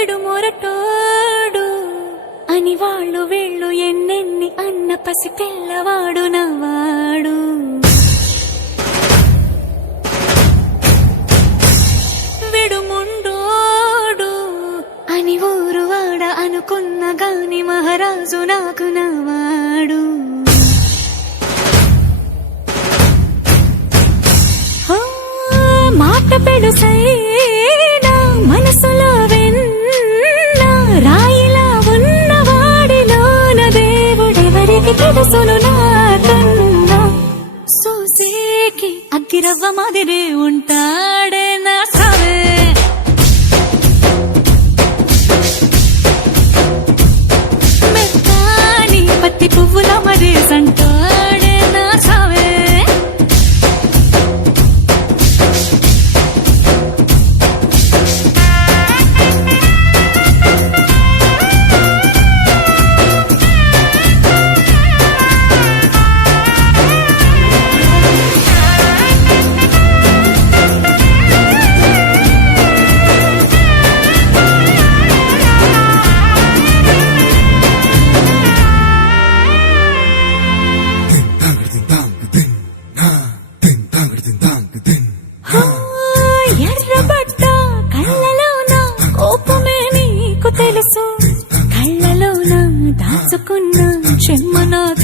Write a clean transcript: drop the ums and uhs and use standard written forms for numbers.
విడు మొరటోడు అని వాళ్ళు వీళ్ళు ఎన్నెన్ని అన్న పసి పిల్లవాడు నవ్వాడు. విడు ముండోడు అని ఊరు వాడ అనుకున్న గాని మహారాజు నాకు నవ్వాడు. మాట పెడుసైనా మనసులో వెన్న రాయిలా ఉన్నవాడిలోన దేవుడెవరికి తెలుసును నాకన్నా. సూసేకి అగ్గిరవ్వ మాదిరే ఉంటాడే నా సావే. మెత్తాని పత్తి పువ్వుల మరి సంటాడే నా సావే. ఎర్రబడ్డ కళ్ళలోన కోపమే నీకు తెలుసు, కళ్ళలోన దాచుకున్న చెమ్మ నాకు